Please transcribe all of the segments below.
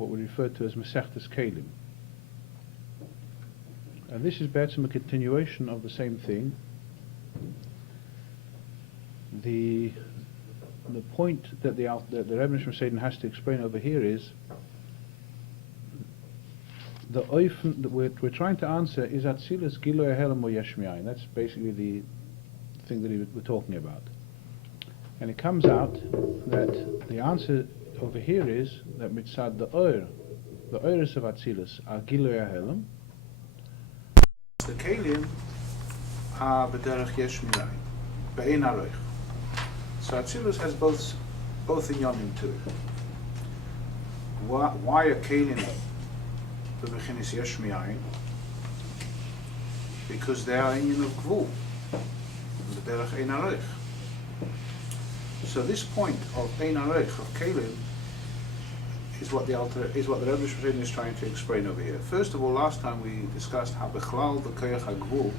what we refer to as Masechtas Kelim. And this is better a continuation of the same thing. The point that the Rebbe Nishma has to explain over here is the oifen that we're trying to answer is Atzilus Giloy Helem or Yesh MeAyin. That's basically the thing that we're talking about. And it comes out that the answer over here is that mitzad the oiris of Atzilus are Giloy Helem. The Kelim are b'derech Yesh MeAyin, be'ein aroich. So Atzilus has both inyanim to it. Why are Kelim b'bechinis Yesh MeAyin? Because they are inyan of Gvul, b'derech ein aroich. So this point of ein aroich of Kelim is what the Rebbe Shmuel is trying to explain over here. First of all, last time we discussed how bechlal the koyach hagvul,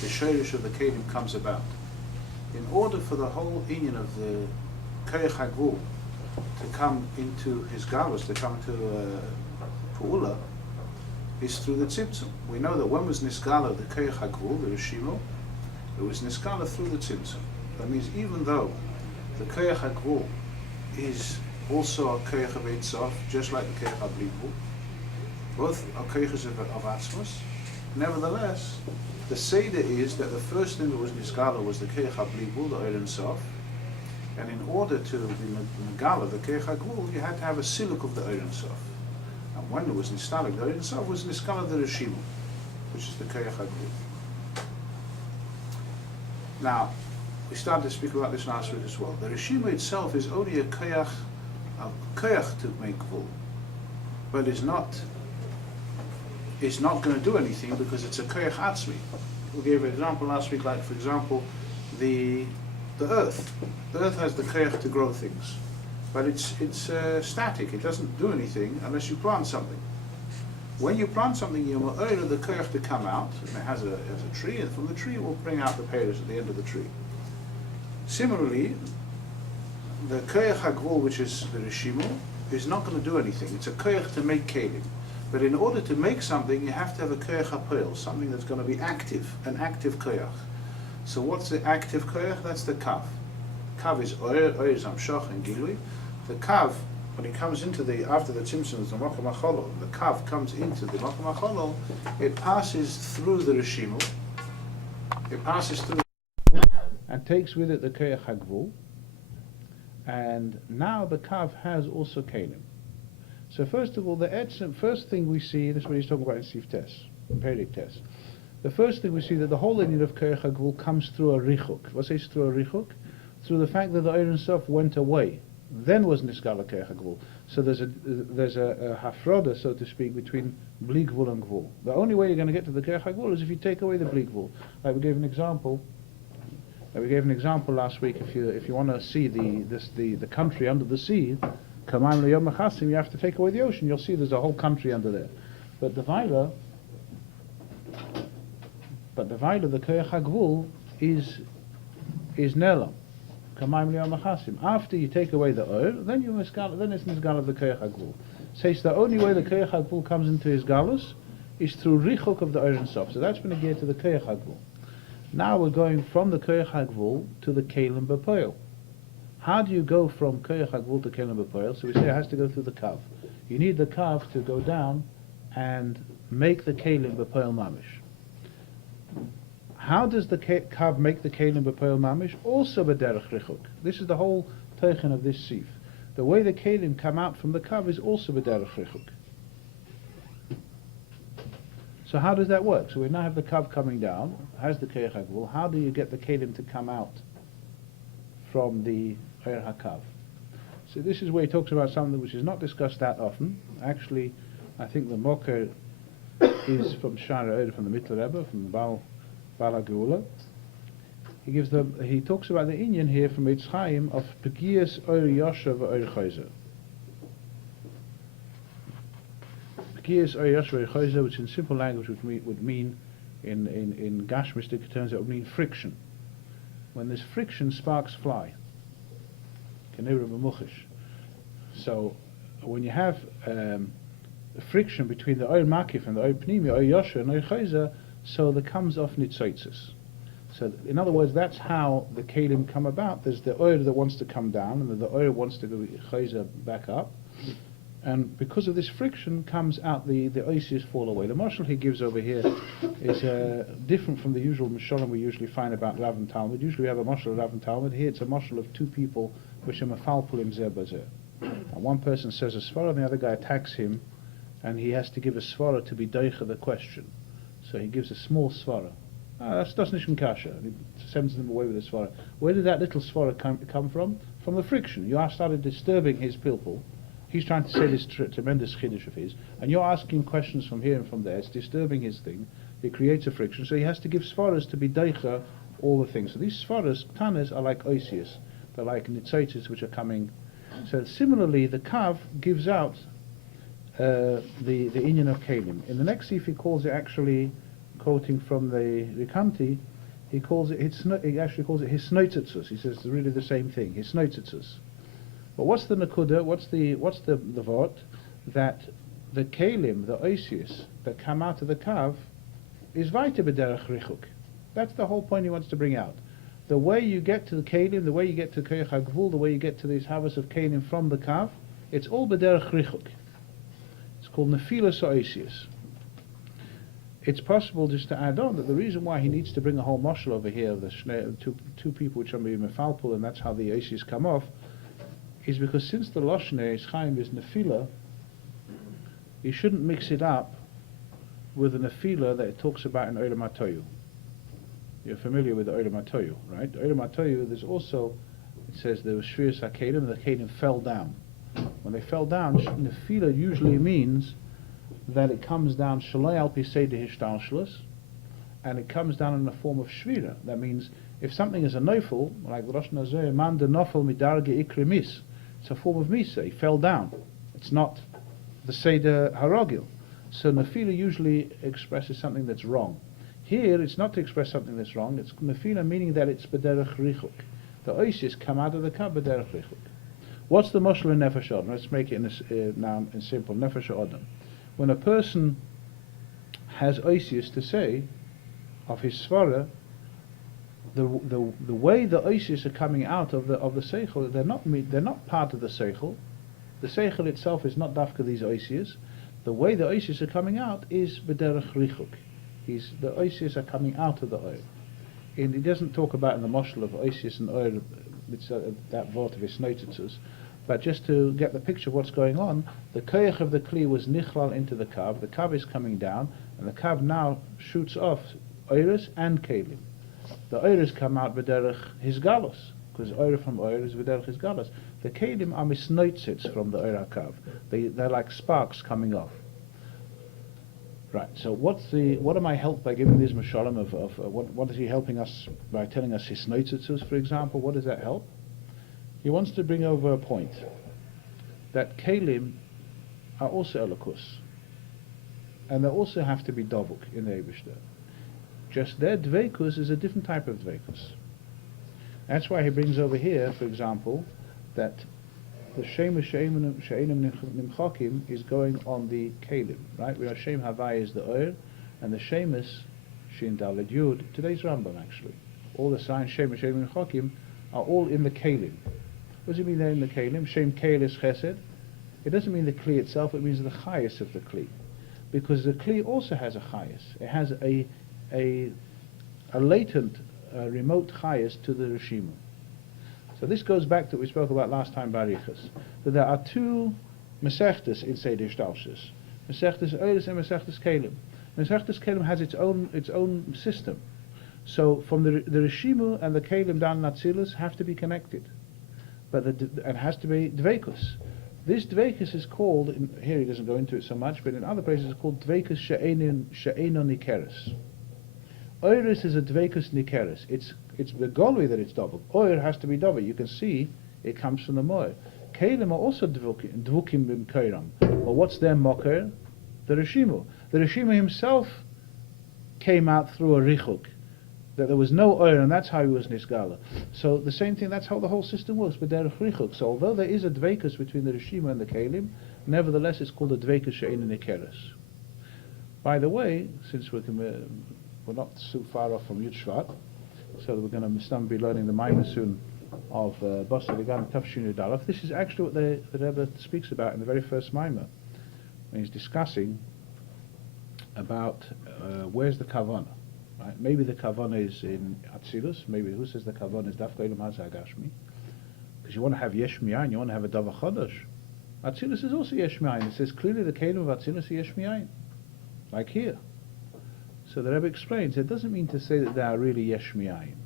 the shirish of the kelim, comes about. In order for the whole inyan of the koyach hagvul to come into his galus, to come to pu'ula, is through the tzimtzum. We know that when was niskala the koyach hagvul, the reshimu, it was niskala through the tzimtzum. That means even though the koyach hagvul is also a koyach of Ein Sof, just like the koyach of bilti, both are koyachs of Atzmos. Nevertheless, the Seder is that the first thing that was niskala was the koyach of bilti, the Ein Sof, and in order to be nigala the koyach hagvul, you had to have a siluk of the Ein Sof. And when it was nistalik, the Ein Sof was niskala the reshimu, which is the koyach hagvul. Now, we started to speak about this last week as well. The reshimu itself is only a koyach to make gvul, but it's not going to do anything because it's a koyach atzmi. We gave an example last week, like for example, the earth. The earth has the koyach to grow things, but it's static. It doesn't do anything unless you plant something. When you plant something, you will earn the koyach to come out, and it has a tree, and from the tree it will bring out the peiros at the end of the tree. Similarly, the koyach hagvul, which is the reshimu, is not going to do anything. It's a koyach to make kelim. But in order to make something, you have to have a koyach hapoel, something that's going to be active, an active koyach. So what's the active koyach? That's the kav. Kav is oyer is hemshech and gilui. The kav, when it comes into after the tzimtzum, the Michoel, the kav comes into the Michoel, it passes through the reshimu, it passes through and takes with it the koyach hagvul. And now the kav has also kelim. So first of all, the first thing we see, this is what he's talking about in Sif Tes, in Perik Tes. The first thing we see that the whole inyan of koyach hagvul comes through a richuk. What says through a richuk? Through the fact that the Ein Sof went away. Then was niskala koyach hagvul. So there's a hafroda, so to speak, between bli gvul and gvul. The only way you're going to get to the koyach hagvul is if you take away the bli gvul. Like we gave an example. We gave an example last week. If you want to see the country under the sea, Kamayim Liyom Machasim, you have to take away the ocean. You'll see there's a whole country under there. But the Vaila, the koyach hagvul is nelam. Kamayim Liyom Machasim. After you take away the oil, then it's nizgal of the koyach hagvul. Says the only way the koyach hagvul comes into his galus is through richuk of the Ein Sof. So that's when it gets to the koyach hagvul. Now we're going from the koyach hagvul to the kelim b'poel. How do you go from koyach hagvul to kelim b'poel? So we say it has to go through the kav. You need the kav to go down and make the kelim b'poel mamish. How does the kav make the kelim b'poel mamish? Also b'derech richuk. This is the whole teichen of this sif. The way the kelim come out from the kav is also b'derech richuk. So how does that work? So we now have the kav coming down, has the koyach hagvul. How do you get the kelim to come out from the oyer hakav? So this is where he talks about something which is not discussed that often. Actually, I think the mocker is from Shiur, from the Mittel Rebbe, from the Baal HaGeula. He talks about the inyan here from Eitz Chaim of Pegias oyer yosha v'oyer chayzer. Which in simple language would mean, in Gashmistic terms, it would mean friction. When there's friction, sparks fly. So when you have friction between the oil makif and the oil pnimi, oil yosher and oil chayza, so there comes off nitzoitzes. So in other words, that's how the kelim come about. There's the oil that wants to come down, and then the oil wants to go chayza back up. And because of this friction comes out the oisius fall away. The mashal he gives over here is different from the usual mashalim we usually find about Rav and Talmud. Usually we have a mashal of Rav and Talmud. Here it's a mashal of two people which are mafalpulim zeh bazeh. And one person says a svara, and the other guy attacks him, and he has to give a svara to be deicha the question. So he gives a small svara. That's nicht kasha. He sends them away with a svara. Where did that little svara come from? From the friction. You started disturbing his pilpul. He's trying to say this tremendous chiddush of his, and you're asking questions from here and from there. It's disturbing his thing. It creates a friction. So he has to give svaras to be deicha all the things. So these svaras, tanas, are like oisius. They're like nitzaitis which are coming. So similarly, the kav gives out the inyan of kelim. In the next sif, he calls it, actually quoting from the Rikanti, he actually calls it hisnoitzetzus. He says it's really the same thing, hisnoitzetzus. But what's the nakuda? What's the vort? That the kelim, the oisius that come out of the kav, is weiter b'derech richuk. That's the whole point he wants to bring out. The way you get to the kelim, the way you get to koyach hagvul, the way you get to these harvest of kelim from the kav, it's all b'derech richuk. It's called nefilas oisius. It's possible just to add on that the reason why he needs to bring a whole mashal over here of the two people which are maybe mefalpul, and that's how the oisius come off, is because since the Loshne is Chaim is Nefila, you shouldn't mix it up with the Nefila that it talks about in Olam HaToyu. You're familiar with the Olam HaToyu, right? Olam HaToyu, there's also, it says there was Shvius HaKedim, and the Kedim fell down. When they fell down, Nefila usually means that it comes down Shalai al Pisei de Hishtalshlus, and it comes down in the form of Shvira. That means if something is a nofel, like the Rosh Nazir, man de nofel midarge ikrimis, it's a form of misa. He fell down. It's not the seder harogil. So nefila usually expresses something that's wrong. Here, it's not to express something that's wrong. It's nefila meaning that it's b'derech richuk. The oisis come out of the kav b'derech richuk. What's the mashal in nefesh adam? Let's make it now in simple nefesh adam. When a person has oisis to say of his svara, the way the oisius are coming out of the seichel, they're not part of the seichel. The seichel itself is not dafka these oisius. The way the oisius are coming out is b'derech richuk. The oisius are coming out of the oil. And he doesn't talk about in the moshel of oisius and oil, that vort of his notices, but just to get the picture of what's going on, the koyach of the kli was nichlal into the kav is coming down, and the kav now shoots off oiris and kelim. The oiris come out b'derech his galos, because oir from oir is b'derech his galos. The kelim are misnoitzits from the oir hakav. They're like sparks coming off. Right. So what am I helped by giving this mashalim of what is he helping us by telling us his noitzitzus, for example? What does that help? He wants to bring over a point that kelim are also elokus, and they also have to be dovuk in the Eibishter. Just their dveikus is a different type of dveikus. That's why he brings over here, for example, that the shemus she'enim nimchakim is going on the kelim, right? We are shem havai is the oil, and the shemus shin daled yud. Today's Rambam actually, all the signs shemus she'enim nimchakim are all in the kelim. What does it mean they're in the kelim? Shem keil is chesed. It doesn't mean the kli itself. It means the chayas of the kli, because the kli also has a chayas. It has a latent, remote chayas to the reshimu. So this goes back to what we spoke about last time, Barichas, that there are two mesechtes in Seder Shtalshus, mesechtes Oilis and mesechtes Kelim. Mesechtes Kelim has its own system. So from the reshimu and the Kelim down in Atzilus have to be connected, but it has to be dveikus. This dveikus is called, here he doesn't go into it so much, but in other places it's called dveikus she'eno nikeres. Oiris is a dveikus nikeres. It's the golui that it's double. Oir has to be double. You can see it comes from the moir. Kelim are also dvukim b'mkeiram. Well, what's their moker? The reshimu. The reshimu himself came out through a richuk, that there was no oir, and that's how he was nisgala. So the same thing, that's how the whole system works, but they're richuk. So although there is a dveikus between the reshimu and the kelim, Nevertheless, it's called a dveikus she'ein nikeres. By the way, since we're not so far off from Yud Shvat, so we're going to be learning the Maimon soon of Basa Ligan Tafshin Yud Aleph. This is actually what the Rebbe speaks about in the very first Maimon, when he's discussing about where's the kavanah. Right? Maybe the kavanah is in Atzilus. Maybe who says the kavanah is Dafka Elam Hazagashmi? Because you want to have Yesh MeAyin, you want to have a Davar Chodesh. Atzilus is also Yesh MeAyin. It says clearly the Kelim of Atzilus is Yesh MeAyin, like here. So the Rebbe explains it doesn't mean to say that they are really Yesh MeAyin.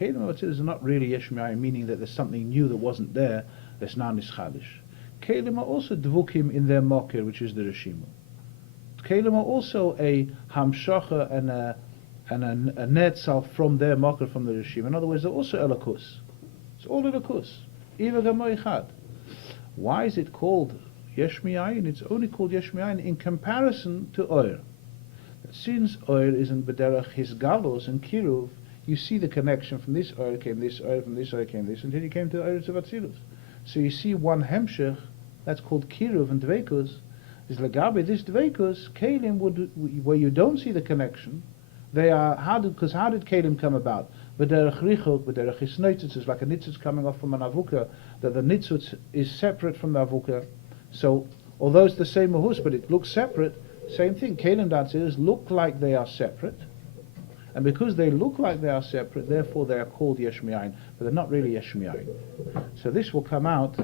Kelim of Atzilus are not really Yesh MeAyin, meaning that there's something new that wasn't there that's now Nischadish. Kelim are also dvukim in their mocker, which is the reshimu. Kelim are also a hemshech and a netzal from their mocker, from the reshimu. In other words, they're also elokus. It's all elokus. Iva gamoichad. Why is it called Yesh MeAyin? It's only called Yesh MeAyin in comparison to oil. Since oil isn't b'derech his galos and kiruv, you see the connection from this oil came this oil, from this oil came this, until you came to the oil of Atzilus. So you see one hemshech, that's called kiruv and dveikus, is legabe this dveikus, kelim would, where you don't see the connection, they are, how did kelim come about? B'derech richok, b'derech hisnoitzitz, is like a nitzutz coming off from an avuka, that the nitzutz is separate from the avuka. So, although it's the same mahus, but it looks separate, same thing, kelim dancers look like they are separate, and because they look like they are separate, therefore they are called Yesh MeAyin, but they're not really Yesh MeAyin. So this will come out,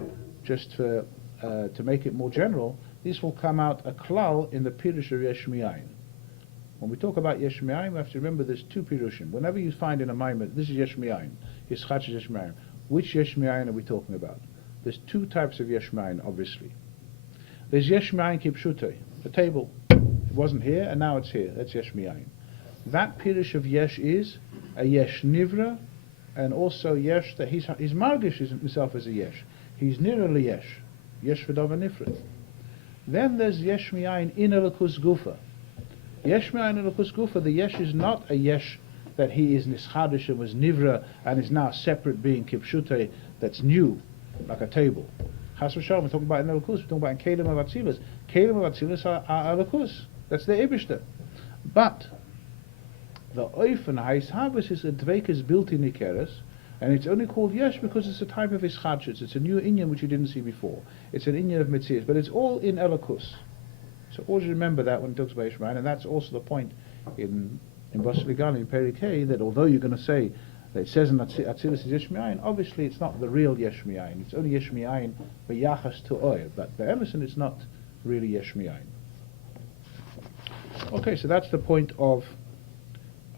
just for, to make it more general, this will come out a klal in the pirush of Yesh MeAyin. When we talk about Yesh MeAyin, we have to remember there's two pirushim. Whenever you find in a maimon, this is Yesh MeAyin, Yischach is Yesh MeAyin. Which Yesh MeAyin are we talking about? There's two types of Yesh MeAyin, obviously. There's Yesh MeAyin kipshutei, a table. It wasn't here, and now it's here. That's Yesh MeAyin. That pirush of Yesh is a Yesh Nivra, and also Yesh that his margish is himself as a Yesh. He's nearer li Yesh. Yesh v'dava nifrit. Then there's Yesh MeAyin in elokus gufa. Yesh MeAyin in elokus gufa, the Yesh is not a Yesh that he is nischadish and was Nivra and is now a separate being, kipshute, that's new, like a table. Chas v'shalom, we're talking about in elokus, we're talking about in kelim of Atzilus. Kelim of Atzilus are elokus. That's the Eibishter. But the oifen hais habes is a dveikus bilti nikeres, and it's only called Yesh because it's a type of ischadshus. It's a new inyan which you didn't see before. It's an inyan of mitzias, but it's all in elokus. So always remember that when it talks about Yesh MeAyin, and that's also the point in Basiligan in Perikei, that although you're going to say that it says in Atzilus is Yesh MeAyin, obviously it's not the real Yesh MeAyin. It's only Yesh MeAyin b'yachas to oil, but the Emerson is not really Yesh MeAyin. Okay, so that's the point of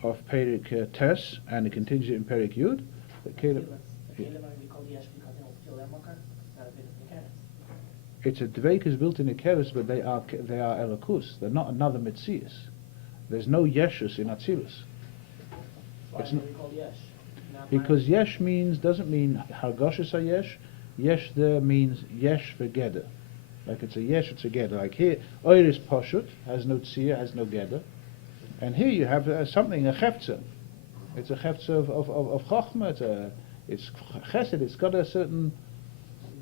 Perik Tes, and it continues in Perik Yud. It's a dveikus bilti nikeres, but they are elokus. They're not another mitzias. There's no yeshus in Atzilus. Why are they called Yesh? Because Yesh doesn't mean hargoshus a Yesh. Yesh there means Yesh v'geder. Like it's a Yesh, it's a geder. Like here, oir is poshut, has no tzia, has no geder. And here you have something, a chefza. It's a chefza of chokhmah, it's chesed, it's got a certain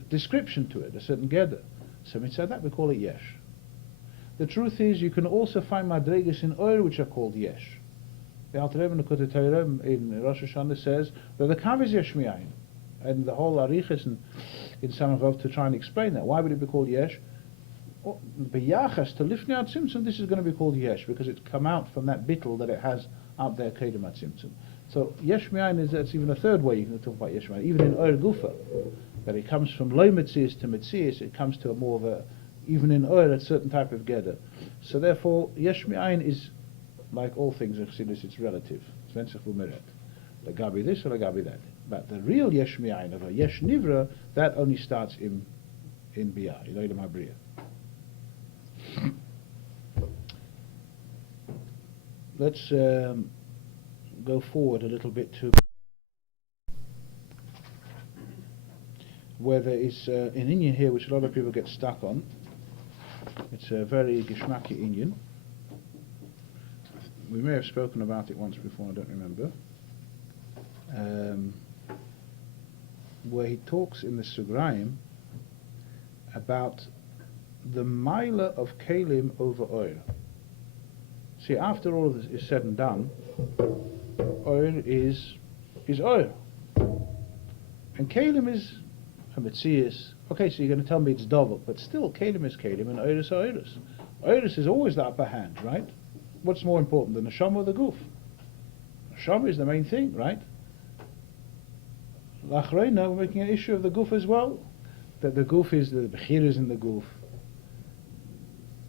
description to it, a certain geder. So mitzvah that we call it Yesh. The truth is, you can also find madregas in oil which are called Yesh. The Alter Rebbe in Rosh Hashanah says that the kav is Yesh MeAyin, and the whole arichas in Samachov to try and explain that. Why would it be called Yesh? B'yachas to lifnei atzimtzum, this is going to be called Yesh because it's come out from that bittul that it has out there kedem atzimtzum. So Yesh MeAyin that's even a third way you can talk about Yesh MeAyin. Even in oil gufa, that it comes from low mitzias to mitzias, it comes to a more of a, even in oil, a certain type of geder. So therefore, Yesh MeAyin is, like all things in Chassidus, it's relative. Zvensach v'meret. Lagabi this or lagabi that. But the real Yesh MeAyin of a Yesh Nivra, that only starts in Biyah, in Olam HaBriyah. Let's go forward a little bit to where there is an inyan here which a lot of people get stuck on. It's a very geshmaki inyan. We may have spoken about it once before, I don't remember. Where he talks in the Sugraim about the milah of kelim over oil. See, after all of this is said and done, oil is oil. And kelim is chametzias. Okay, so you're going to tell me it's dovuk, but still, kelim is kelim and oilus are oilus. Oilus is always the upper hand, right? What's more important, the neshama or the guf? Neshama is the main thing, right? Lachreina, we're making an issue of the guf as well. That the guf is, the bechir is in the guf.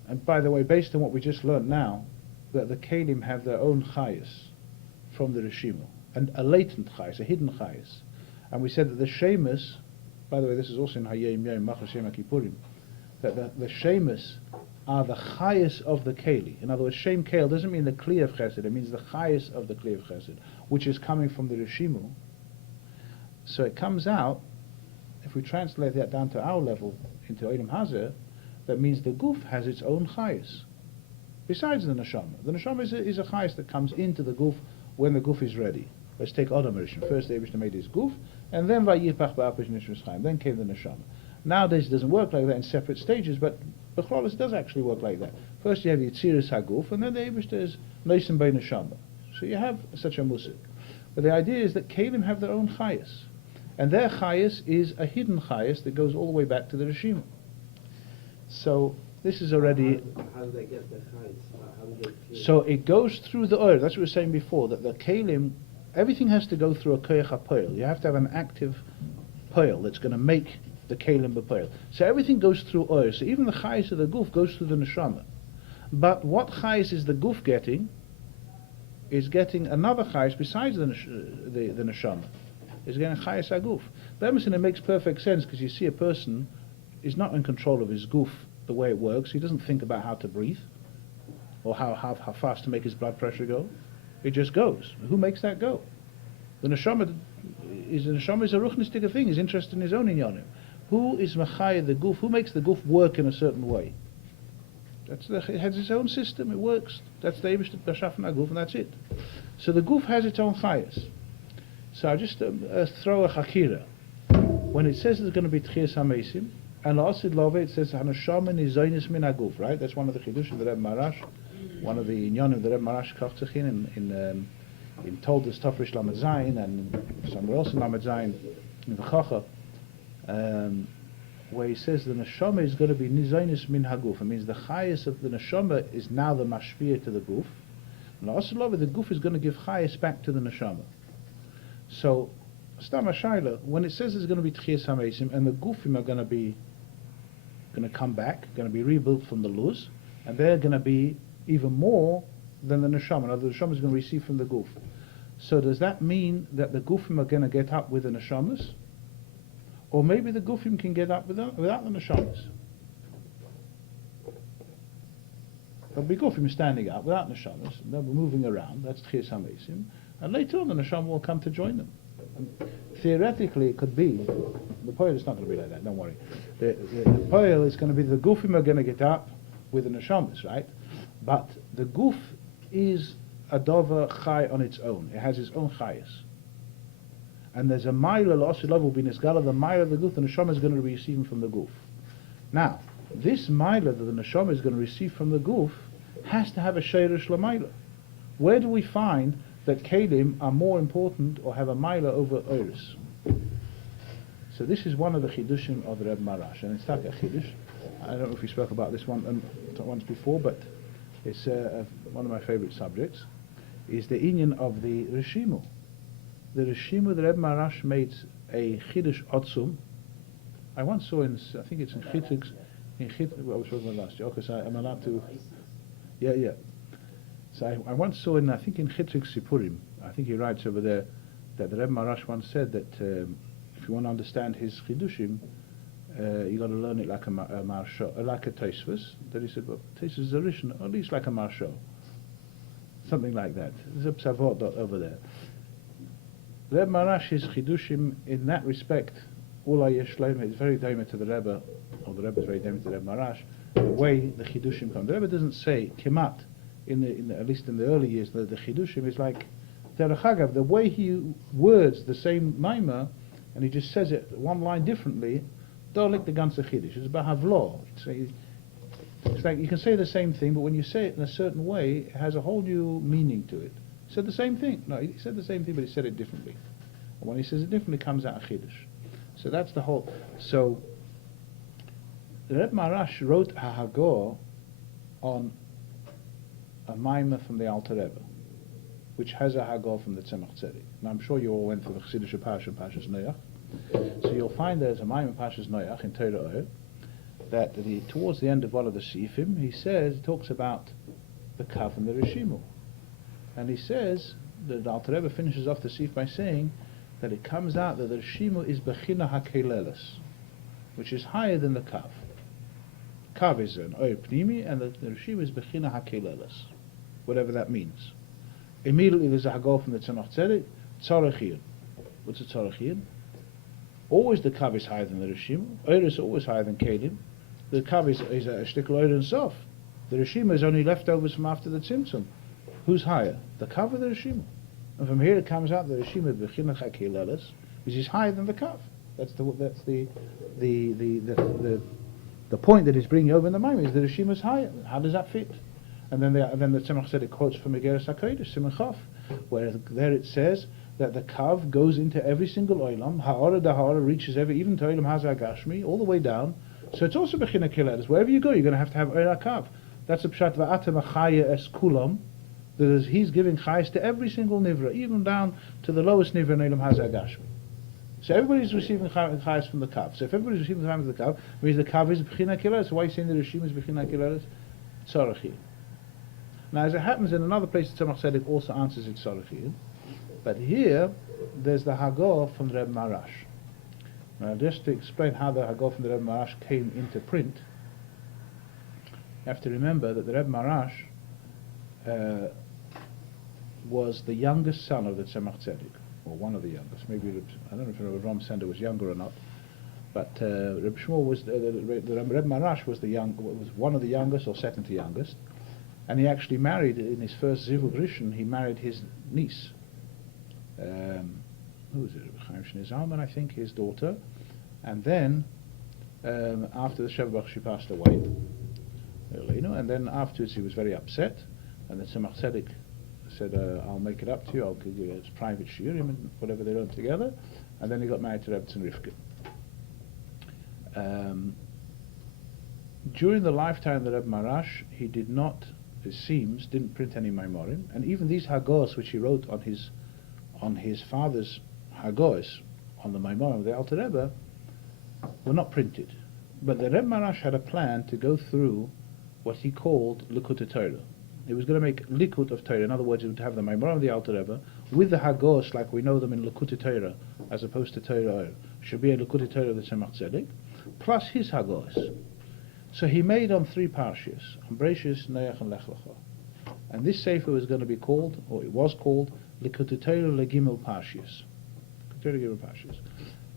And by the way, based on what we just learned now, that the kelim have their own chayas from the reshimu, and a latent chayas, a hidden chayas. And we said that the shemus, by the way, this is also in Hayim Yom Machar Shem HaKippurim, that the shemus are the chayas of the keli. In other words, shem kel doesn't mean the kli of chesed, it means the chayas of the kli of chesed, which is coming from the reshimu. So it comes out, if we translate that down to our level, into Olam Hazeh, that means the guf has its own chayas, besides the neshama. The neshama is a chayas that comes into the guf when the guf is ready. Let's take Adam Rishon. First the Eibishter made his guf, and then Vayipach Ba'apish Nishmas Chaim. Then came the neshama. Nowadays it doesn't work like that in separate stages, but Bechlolis does actually work like that. First you have Yitziris HaGuf, and then the Eibishter is Noisim Bei Neshama. So you have such a musik. But the idea is that Kelim have their own chayas, and their chayas is a hidden chayas that goes all the way back to the reshimu. So this is already. How do they get the chayes? How do they clear? So it goes through the oil. That's what we were saying before. That the kelim, everything has to go through a koyach hapoil. You have to have an active poil that's going to make the kelim b'poil. So everything goes through oil. So even the chayes of the guf goes through the neshama. But what chayes is the guf getting? Is getting another chayes besides the neshama. Is getting chayes aguf. But Emerson, it makes perfect sense because you see a person is not in control of his guf the way it works. He doesn't think about how to breathe or how fast to make his blood pressure go. It just goes. Who makes that go? The neshama is a ruchnistic thing. He's interested in his own inyanim. Who is machaya the guf? Who makes the guf work in a certain way? It has its own system. It works. That's the Eibishter B'Shafin HaGuf, and that's it. So the guf has its own chayas. So I'll just throw a chakira. When it says there's going to be tchias hamesim, and la'asid love it says hanashama nizonis min haguf, right? That's one of the chidush of the Rebbe Marash, one of the inyanim the Rebbe Marash kachzachin in Toldos Tafresh Lamed Zayin and somewhere else in Lamed Zayin in the Chacha, where he says the neshama is going to be nizonis min haguf. It means the chayas of the neshama is now the mashpia to the guf. And la'asid love the guf is going to give chayas back to the neshama. So, Stam HaShaila, when it says there's going to be Tchias HaMeisim and the Gufim are going to come back, going to be rebuilt from the Luz, and they're going to be even more than the Neshama. Now the Neshama is going to receive from the Guf. So does that mean that the Gufim are going to get up with the Neshamas? Or maybe the Gufim can get up without the Neshamas? There'll be Gufim standing up without Neshamas, and they'll be moving around, that's Tchias HaMeisim, and later on the Neshama will come to join them. And theoretically it could be, the poil is not going to be like that, don't worry. The poil is going to be, the Gufim are going to get up with the Neshamas, right? But the Guf is a Dover Chai on its own. It has its own Chayas. And there's a Maila, L'Osilov will be Nisgala, the Maila of the Guf, the Neshama is going to receive from the Guf. Now, this Maila that the Neshama is going to receive from the Guf has to have a Sheirish L'Maila. Where do we find that Kelim are more important or have a Maila over Oris? So this is one of the Chidushim of Reb Marash, and it's like a Chidush. I don't know if we spoke about this one once before, but it's one of my favorite subjects, is the inyan of the reshimu. The reshimu, the Reb Marash made a Chidush Otzum. I once saw I think it's in Chitrix, well, I was talking about last year, because I'm allowed to, yeah. So I once saw I think in Chitrix Sipurim, I think he writes over there, that the Reb Marash once said that if you want to understand his Chidushim, you got to learn it like a marsha, like a Tosfos. That he said, well, Tosfos is a Rishon, at least like a marsha, something like that. There's a psavot over there. Reb Marash's Chidushim in that respect, Ula Yesh is very daimah to the Rebbe, or the Rebbe is very daimah to the Reb Marash. The way the Chidushim come, the Rebbe doesn't say Kemat. At least in the early years, the Chidushim is like Derech Hagav. The way he words the same Maimah, and he just says it one line differently, don't like the ganze Chiddush. It's about Havlo. It's like you can say the same thing, but when you say it in a certain way, it has a whole new meaning to it. He said the same thing. No, he said the same thing, but he said it differently. And when he says it differently, it comes out a chiddush. So that's the whole. So Reb Marash wrote a Hagor on a Maimah from the Alter Rebbe, which has a Hagor from the Tzemach Tzedek. Now I'm sure you all went through the Chassidische Parsha and Parshas Noach. So you'll find there's a Maimah Parshas Noach in Torah Ohr, that towards the end of one of the Sifim, he talks about the Kav and the reshimu. And he says, the Alter Rebbe finishes off the Sif by saying that it comes out that the reshimu is Bechina HaKeleles, which is higher than the Kav. Kav is an Ohr Pnimi, and the reshimu is Bechina HaKeleles, whatever that means. Immediately there's a Hagor from the Tzemach Tzedek, Tzorech. What's a Tzorech? Always the Kav is higher than the reshimu. Ohr is always higher than Kelim. The Kav is a shtickle Ohr himself. The reshimu is only leftovers from after the Tzimtzum. Who's higher, the Kav or the reshimu? And from here it comes out the reshimu b'chinach hakeleles, which is higher than the Kav. That's the point that he's bringing over in the Maimon is the reshimu is higher. How does that fit? And then the Tzemach said it quotes from nikeres HaKodesh Siman Chaf, where there it says that the Kav goes into every single olam. Ha'ara da'ha'ara reaches even to olam hazar gashmi all the way down. So it's also b'chinach hakeleles. Wherever you go, you're going to have Ohr HaKav. That's a pshat va'atem achaya es kulam. That is, he's giving chayes to every single nivra, even down to the lowest nivra in Olam Hazeh Gashmi. So everybody's receiving chayes from the Kav. So if everybody's receiving chayes from the Kav, it means the Kav is b'china kileres. Why are you saying the reshimu is b'china kileres? Tzorech. Now, as it happens in another place, the Tzemach Tzedek also answers it tzorech. But here, there's the Hagor from the Reb Marash. Now, just to explain how the Hagor from the Reb Marash came into print, you have to remember that the Reb Marash was the youngest son of the Tzemach Tzedek, or one of the youngest. Maybe I don't know if Ram Sender was younger or not, but Reb Shmuel was the Reb Marash was one of the youngest or second to youngest, and he actually married in his first zivug rishon. He married his niece. Who was it? Chaim Zalman, I think, his daughter, and then after the Sheva Bach, she passed away. And then afterwards he was very upset, and the Tzemach Tzedek said, I'll make it up to you, I'll give you his private shiurim and whatever they learned together. And then he got married to Rebbe and Rivka. During the lifetime of the Rebbe Marash, he did not, it seems, didn't print any Maimorim, and even these Hagos which he wrote on his father's Hagos, on the Maimorim of the Alter Rebbe, were not printed. But the Rebbe Marash had a plan to go through what he called Likutei Torah. He was going to make Likut of Torah. In other words, he would have the Maimorim of the Alter Rebbe with the Hagos like we know them in Likutei Torah, as opposed to Torah Ohr. Should be a Likutei Torah of the Tzemach Tzedek, plus his Hagos. So he made on 3 parshias, on Bereshis, Noach, and Lech Lecha. And this Sefer was going to be called, or it was called, Likutei Torah Legimel Parshias.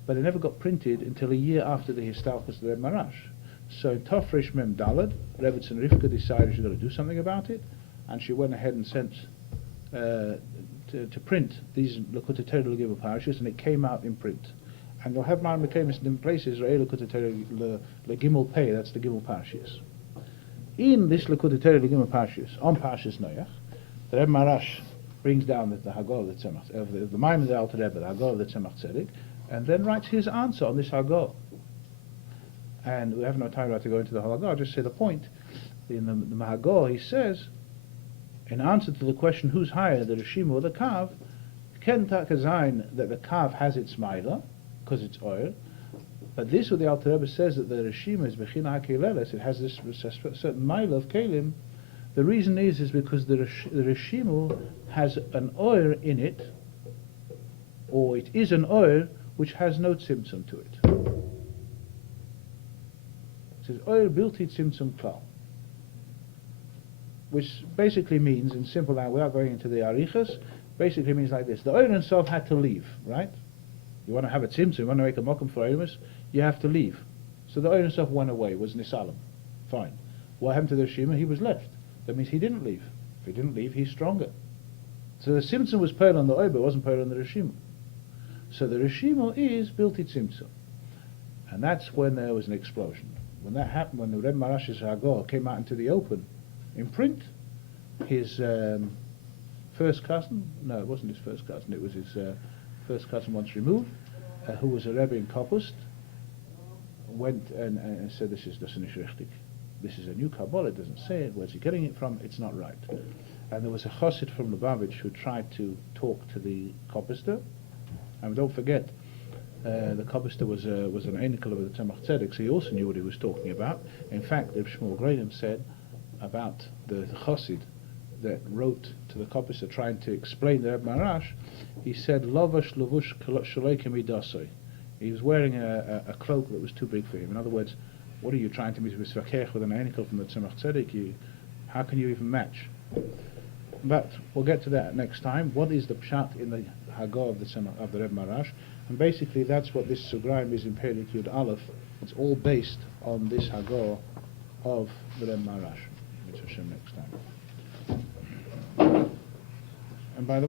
But it never got printed until a year after the Histalchus of the Rebbe Marash. So in Tofresh Mem Daled, Rebbe and Rivka decided she's going to do something about it, and she went ahead and sent to print these Likutei Torah Legimel Parshias, and it came out in print. And you'll have my Mekamis in places, Likutei Torah Legimel Pei, that's the Gimel Parshias. In this Likutei Torah Legimel Parshias, on Parshas Noach, the Rebbe Marash brings down the Hagor of the Tzemach, the Maimon of the Alter Rebbe, the Hagor of the Tzemach Tzedek, and then writes his answer on this Hagor. And we have no time to go into the whole Hagor, I'll just say the point. In the Hagor, he says, in answer to the question who's higher, the reshimu or the Kav, Ken Takazain, that the Kav has its Maila, because it's oil, but this what the Alter Rebbe says that the reshimu is Bechina HaKeleles, it has this certain Maila of Kelim. The reason is because the reshimu has an oil in it, or it is an oil which has no tzimtzum to it. It says oil bilti tzimtzum klal, which basically means, in simple language, without going into the arichas, basically means like this: the oil himself had to leave, right? You want to have a tzimtzum, you want to make a mokum for oilus, you have to leave. So the oil himself went away, was nisalam. Fine. What happened to the reshimu? He was left. That means he didn't leave. If he didn't leave, he's stronger. So the tzimtzum was put on the oil, but it wasn't put on the reshimu. So the reshimu is bilti tzimtzum. And that's when there was an explosion. when that happened, when the Rebbe Marash's Hagor came out into the open, in print, his first cousin, no, it wasn't his first cousin, it was his first cousin once removed, who was a Rebbe in Kopust, went and said, this is nicht richtig. This is a new Kabbalah, it doesn't say it, where's he getting it from, it's not right. And there was a chassid from Lubavitch who tried to talk to the Kopuster, and don't forget, the Kopuster was an Einikel of the Tzemach Tzedek, so he also knew what he was talking about. In fact, Reb Shmuel Graham said about the chassid that wrote to the Kopuster trying to explain the Reb Marash, he said, Lovash levush shalei midasoi. He was wearing a cloak that was too big for him. In other words, what are you trying to misvakech with an Einikel from the Tzemach Tzedek? How can you even match? But we'll get to that next time. What is the pshat in the Hagor of the Reb Marash? And basically that's what this Sugraim is in Perik Yud Aleph. It's all based on this Hagor of the Reb Marash. Which Hashem next time. And by the